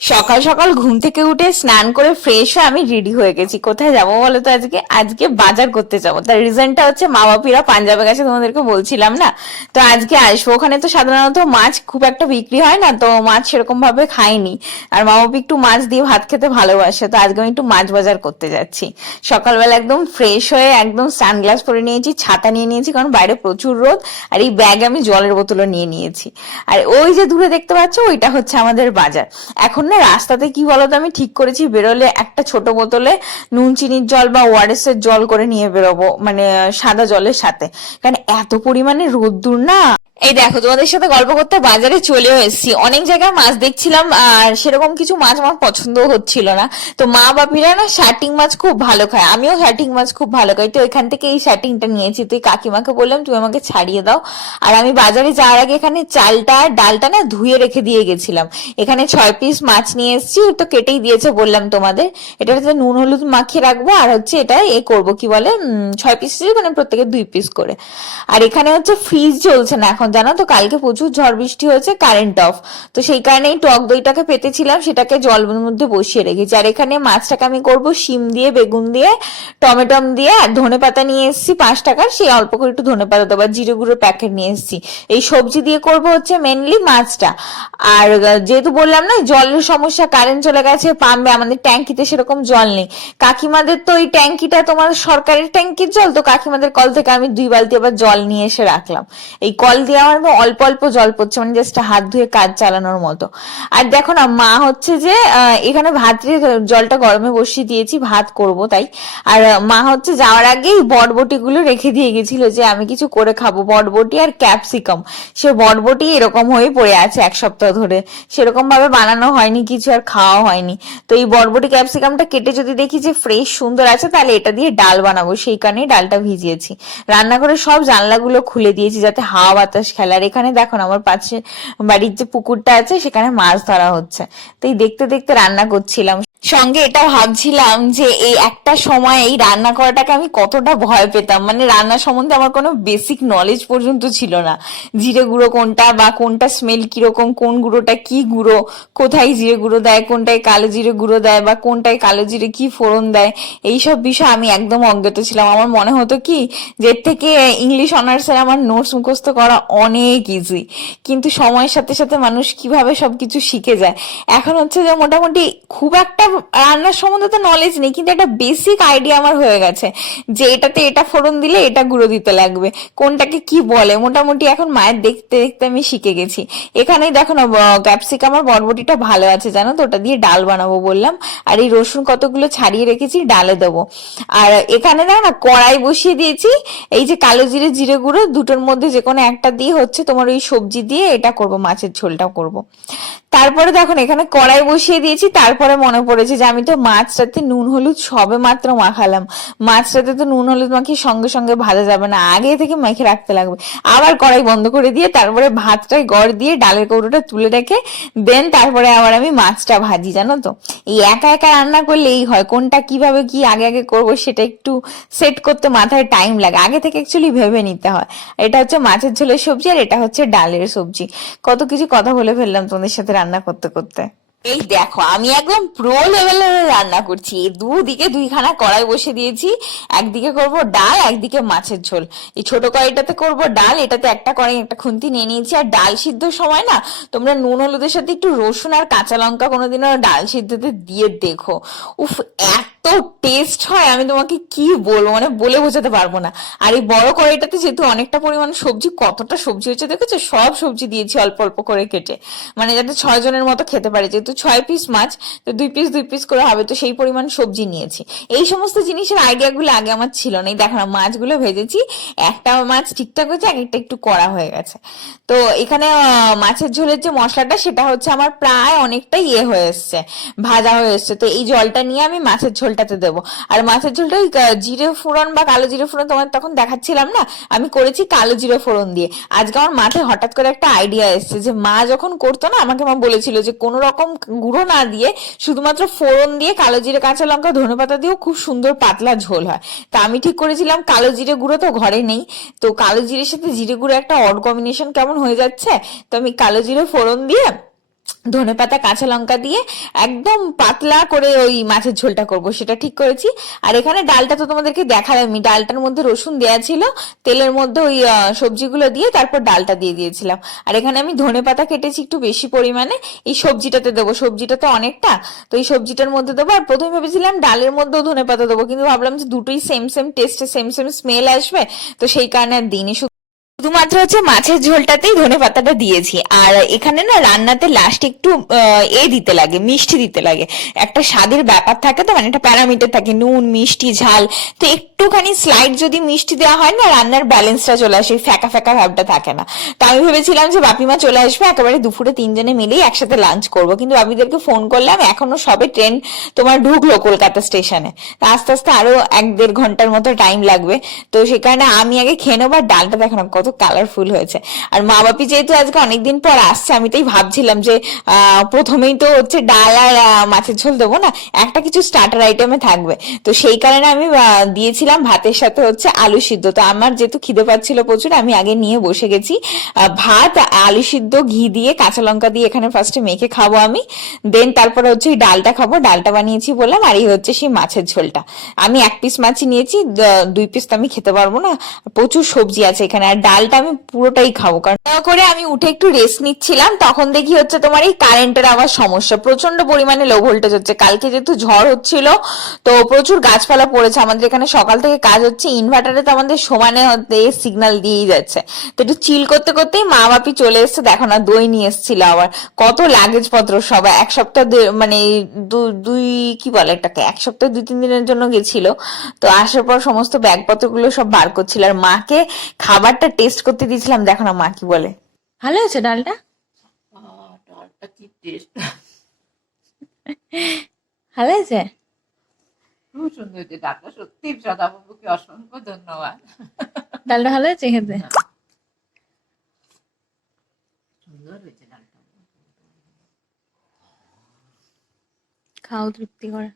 সকাল সকাল ঘুম থেকে উঠে স্নান করে ফ্রেশ হয়ে আমি রেডি হয়ে গেছি। কোথায় যাব বলো তো আজকে? আজকে বাজার করতে যাব। তার রিজনটা হচ্ছে মা বাপিরা পাঞ্জাবে গেছে তোমাদেরকে বলছিলাম না? তো আজকে আসব। ওখানে তো সাধারণত মাছ খুব একটা বিক্রি হয় না, তো মাছ সেরকম ভাবে খাইনি। আর মা বাপি একটু মাছ দিয়ে ভাত খেতে ভালোবাসে, তো আজকে আমি একটু মাছ বাজার করতে যাচ্ছি। সকালবেলা একদম ফ্রেশ হয়ে একদম সানগ্লাস পরে নিয়েছি, ছাতা নিয়ে নিয়েছি, কারণ বাইরে প্রচুর রোদ, আর এই ব্যাগ আমি জলের বোতলও নিয়ে নিয়েছি। আর ওই যে দূরে দেখতে পাচ্ছ, ওইটা হচ্ছে আমাদের বাজার। এখন না, রাস্তাতে কি বলতো, আমি ঠিক করেছি, বেরোলে একটা ছোট বোতলে নুন, চিনির জল বা ওয়ারেস এর জল করে নিয়ে বেরোবো মানে সাদা জলের সাথে। কারণ এত পরিমাণে রোদ্দুর না। এই দেখো, তোমাদের সাথে গল্প করতে বাজারে চলেও এসেছি। অনেক জায়গায় মাছ দেখছিলাম, আর সেরকম কিছু মাছ আমার পছন্দ হচ্ছিল না। তো মা বাপিরা না শার্টিং মাছ খুব ভালো খায়। আমিও শার্টিং মাছ খুব ভালো খাই। তো এখান থেকে এই শার্টিংটা নিয়েছি। তুই কাকিমাকে বললাম, তুমি আমাকে ছাড়িয়ে দাও। আর আমি বাজারে যাওয়ার আগে এখানে চালটা আর ডালটা না ধুয়ে রেখে দিয়ে গেছিলাম। এখানে ছয় পিস মাছ নিয়ে এসেছি, তো কেটেই দিয়েছে বললাম তোমাদের। এটা এটাতে নুন হলুদ মাখিয়ে রাখব, আর হচ্ছে এটা এ করব, কি বলে ছয় পিস মানে প্রত্যেকে দুই পিস করে। আর এখানে হচ্ছে ফ্রিজ চলছে না এখন। জানো তো, কালকে প্রচুর ঝড় বৃষ্টি হয়েছে কারেন্ট অফ তো সেই কারণেই টক দইটাকে পেতেছিলাম, সেটাকে জলের মধ্যে বসিয়ে রেখেছি। আর এখানে মাছটাকে আমি করব শিম দিয়ে, বেগুন দিয়ে, টমেটম দিয়ে, আর ধনে পাতা নিয়ে এসেছি পাঁচ টাকার সেই অল্প করে একটু ধনে পাতা দেবো জিরে গুঁড়োর প্যাকেট নিয়ে এসেছি। এই সবজি দিয়ে করব হচ্ছে মেনলি মাছটা। আর যেহেতু বললাম না, জলের সমস্যা কারেন্ট চলে গেছে পাম্পে আমাদের ট্যাঙ্কিতে সেরকম জল নেই। কাকিমাদের তো ওই ট্যাঙ্কিটা তোমার সরকারের ট্যাঙ্কির জল, তো কাকিমাদের কল থেকে আমি দুই বালতি আবার জল নিয়ে এসে রাখলাম। এই কল দিয়ে আমার অল্প অল্প জল পড়ছে মানে জাস্ট হাত ধুয়ে কাজ চালানোর মতো। আর দেখো না, মা হচ্ছে যে এখানে ভাত জলটা গরমে বসিয়ে দিয়েছি, ভাত করব তাই। আর মা হচ্ছে যাওয়ার আগেই বটবটি গুলো রেখে দিয়ে গেছিল যে, আমি কিছু করে খাব, বটবটি আর ক্যাপসিকাম। সে বটবটি এরকম হয়ে পড়ে আছে এক সপ্তাহ ধরে। সেরকম ভাবে বানানো হয়নি, কিছু আর খাওয়া হয়নি। তো এই বটবটি, ক্যাপসিকামটা কেটে যদি দেখি যে ফ্রেশ সুন্দর আছে, তাহলে এটা দিয়ে ডাল বানাবো। সেই কারণেই ডালটা ভিজিয়েছি। রান্না করে সব জানলাগুলো খুলে দিয়েছি, যাতে হাওয়া বাতাস খেলার এখানে দেখো আমার পাশে বাড়ির যে পুকুরটা আছে, সেখানে মাছ ধরা হচ্ছে। তো এই দেখতে দেখতে রান্না করছিলাম। সঙ্গে এটা ভাবছিলাম যে এই একটা সময় এই রান্না করাটাকে আমি কতটা ভয় পেতাম। মানে রান্না সম্বন্ধে আমার কোনো বেসিক নলেজ পর্যন্ত ছিল না। জিরে গুঁড়ো কোনটা বা কোনটা স্মেল কীরকম, কোন গুঁড়োটা কি গুঁড়ো, কোথায় জিরে গুঁড়ো দেয়, কোনটায় কালো জিরে গুঁড়ো দেয় বা কোনটায় কালো জিরে কি ফোড়ন দেয়, এইসব বিষয় আমি একদম অজ্ঞাত ছিলাম। আমার মনে হতো কি যে থেকে ইংলিশ অনার্সের আমার নোটস মুখস্থ করা অনেক ইজি কিন্তু সময়ের সাথে সাথে মানুষ কীভাবে সবকিছু শিখে যায়? এখন হচ্ছে যে মোটামুটি খুব একটা রান্নার সম্বন্ধে তো নলেজ নেই, কিন্তু একটা বেসিক আইডিয়া আমার হয়ে গেছে যে এটাতে এটা ফোড়ন দিলে এটা গুঁড়ো দিতে লাগবে। কোনটাকে কি বলে? মোটামুটি এখন মায়ের দেখতে দেখতে আমি শিখে গেছি। এখানেই দেখো না ক্যাপসিকাম আর বরবটিটা ভালো আছে, জানো তো? ওটা দিয়ে ডাল বানাবো বললাম। আর এই রসুন কতগুলো ছাড়িয়ে রেখেছি, ডালে দেবো। আর এখানে দেখো না, কড়াই বসিয়ে দিয়েছি। এই যে কালো জিরে জিরে গুঁড়ো, দুটোর মধ্যে যে কোনো একটা দিয়ে হচ্ছে তোমার ওই সবজি দিয়ে এটা করব, মাছের ঝোলটা করব। তারপরে দেখো এখানে কড়াই বসিয়ে দিয়েছি, তারপরে মনে পড়েছে যে আমি তো মাছটাতে নুন, হলুদ সবে মাত্র মাখালাম। মাছটাতে তো নুন, হলুদ মাখিয়ে সঙ্গে সঙ্গে ভাজা যাবে না, আগে থেকে মেখে রাখতে লাগবে। আবার কড়াই বন্ধ করে দিয়ে তারপরে ভাতটাই গড় দিয়ে ডালের কৌটোটা তুলে রেখে, দেন তারপরে আবার আমি মাছটা ভাজি, জানো তো? এই একা একা রান্না করলে এই হয়, কোনটা কীভাবে কি আগে আগে করব সেটা একটু সেট করতে মাথায় টাইম লাগে। আগে থেকে অ্যাকচুয়ালি ভেবে নিতে হয়। এটা হচ্ছে মাছের ঝোলের সবজি আর এটা হচ্ছে ডালের সবজি। কত কিছু কথা বলে ফেললাম তোমাদের সাথে রান্না করতে করতে। এই দেখো, আমি একদম প্রো লেভেলের রান্না করছি। দুদিকে দুইখানা কড়াই বসে দিয়েছি। একদিকে করব ডাল, একদিকে মাছের ঝোল। এই ছোট কড়াইটাতে করব ডাল, এটাতে একটা কড়াই, একটা খুন্তি নিয়ে নিয়েছি। আর ডাল সিদ্ধ সময় না, তোমরা নুন, হলুদের সাথে একটু রসুন আর কাঁচা লঙ্কা কোনোদিনও ডাল সিদ্ধতে দিয়ে দেখো। উফ, এত টেস্ট হয়, আমি তোমাকে কি বলব? মানে বলে বোঝাতে পারব না। আর এই বড় কড়াইটাতে যেহেতু অনেকটা পরিমাণ সবজি, কতটা সবজি হয়েছে দেখেছ? সব সবজি দিয়েছি অল্প অল্প করে কেটে। মানে যাতে ছয় জনের মতো খেতে পারে। যেহেতু ছয় পিস মাছ, তো দুই পিস দুই পিস করে হবে, তো সেই পরিমাণ সবজি নিয়েছি। এই সমস্ত জিনিসের আইডিয়াগুলো আগে আমার ছিল না। এই দেখো না, মাছগুলো ভেজেছি। একটা মাছ ঠিকঠাক হয়েছে, এক একটা একটু কড়া হয়ে গেছে। তো এখানে মাছের ঝোলের যে মশলাটা, সেটা হচ্ছে আমার প্রায় অনেকটা ইয়ে হয়ে এসছে, ভাজা হয়ে এসছে। তো এই জলটা নিয়ে আমি মাছের ঝোলটাতে দেবো। আর মাছের ঝোলটা ওই জিরে ফোড়ন বা কালো জিরে ফোড়ন তোমার তখন দেখাচ্ছিলাম না? আমি করেছি কালো জিরে ফোড়ন দিয়ে। আজকে আমার মাথায় হঠাৎ করে একটা আইডিয়া এসছে যে মা যখন করতো না, আমাকে মা বলেছিল যে কোনো রকম গুঁড়ো না দিয়ে শুধুমাত্র ফোড়ন দিয়ে কালো জিরে, কাঁচা লঙ্কা, ধনে পাতা দিয়েও খুব সুন্দর পাতলা ঝোল হয়। তা আমি ঠিক করেছিলাম, কালো জিরে গুঁড়ো তো ঘরে নেই। তো কালো জিরের সাথে জিরে গুঁড়ো একটা অড কম্বিনেশন কেমন হয়ে যাচ্ছে? তো আমি কালো জিরে ফোড়ন দিয়ে ধনে পাতা, কাঁচা লঙ্কা দিয়ে একদম পাতলা করে ওই মাছের ঝোলটা করব, সেটা ঠিক করেছি। আর এখানে ডালটা তো তোমাদেরকে দেখালাম আমি ডালটার মধ্যে রসুন দেওয়া ছিল, তেলের মধ্যে ওই সবজিগুলো দিয়ে তারপর ডালটা দিয়ে দিয়েছিলাম। আর এখানে আমি ধনে পাতা কেটেছি একটু বেশি পরিমাণে, এই সবজিটাতে দেবো। সবজিটা তো অনেকটা, তো এই সবজিটার মধ্যে দেবো। আর প্রথমে ভেবেছিলাম ডালের মধ্যেও ধনে পাতা দেবো, কিন্তু ভাবলাম যে দুটোই সেম সেম টেস্টে সেম সেম স্মেল আসবে, তো সেই কারণে আর দিইনি। শুধুমাত্র হচ্ছে মাছের ঝোলটাতেই ধনে পাতাটা দিয়েছি। আর এখানে না রান্নাতে লাস্ট একটু এ দিতে লাগে, মিষ্টি দিতে লাগে। একটা স্বাদের ব্যাপার থাকে তো মানে একটা প্যারামিটার থাকে, নুন, মিষ্টি, ঝাল। তো একটুখানি স্লাইড যদি মিষ্টি দেওয়া হয় না, রান্নার ব্যালেন্সটা চলে আসে, ফ্যাকা ফ্যাকা ভাবটা থাকে না। তো আমি ভেবেছিলাম যে বাপিমা চলে আসবে, একেবারে দুপুরে তিনজনে মিলেই একসাথে লাঞ্চ করব। কিন্তু বাপিদেরকে ফোন করলাম, এখনও সবে ট্রেন তোমার ঢুকলো কলকাতা স্টেশনে তা আস্তে আস্তে আরও এক দেড় ঘণ্টার মতো টাইম লাগবে। তো সেখানে আমি আগে খেয়ে নেব, আর ডালটা দেখো কত কালারফুল হয়েছে। আর মা বাপি যেহেতু আজকে অনেকদিন পর আসছে, আমি তাই ভাবছিলাম যে প্রথমেই তো হচ্ছে ডাল আর মাছের ঝোল দেবো না, একটা কিছু স্টার্টার আইটেমে থাকবে। তো সেই কারণে আমি দিয়েছিলাম ভাতের সাথে হচ্ছে আলু সিদ্ধ। তো আমার যেহেতু খিদে পাচ্ছিল প্রচুর, আমি আগে নিয়ে বসে গেছি। ভাত, আলু সিদ্ধ, ঘি দিয়ে, কাঁচা লঙ্কা দিয়ে এখানে ফার্স্টে মেখে খাব আমি। দেন তারপরে হচ্ছে এই ডালটা খাব। ডালটা বানিয়েছি বললাম, আর এই হচ্ছে সেই মাছের ঝোলটা। আমি এক পিস মাছই নিয়েছি দুই পিস তো আমি খেতে পারব না। প্রচুর সবজি আছে এখানে, আর ডালটা আমি পুরোটাই খাব। কারণ দয়া করে আমি উঠে একটু রেস্ট নিচ্ছিলাম, তখন দেখি হচ্ছে তোমার এই কারেন্টের আবার সমস্যা। প্রচণ্ড পরিমাণে লো ভোল্টেজ হচ্ছে। কালকে যেহেতু ঝড় হচ্ছিল, তো প্রচুর গাছপালা পড়েছে। আমাদের এখানে সকাল থেকে কাজ হচ্ছে ইনভার্টারে তো আমাদের সমানে সিগন্যাল দিয়েই যাচ্ছে। তো একটু চিল করতে করতেই মা বাপি চলে এসছে। দেখো না, দই নিয়ে এসেছিল আবার। কত লাগেজ পত্র এক সপ্তাহ মানে দুই কি বলে এটাকে? এক সপ্তাহ দুই তিন দিনের জন্য গেছিল। তো আসার পর সমস্ত ব্যাগপত্রগুলো সব বার করছিল। আর মাকে খাবারটা টেস্ট করতে দিয়েছিলাম দেখো না মা কি বলে। ভালো আছে ডালটা? ডালটা কি টেস্ট ভালো আছে খুব সুন্দর হয়েছে ডালটা সত্যি সদাবাবুকে অসংখ্য ধন্যবাদ। ডালটা ভালো আছে খেতে? সুন্দর হয়েছে ডালটা। খাও তৃপ্তি করে।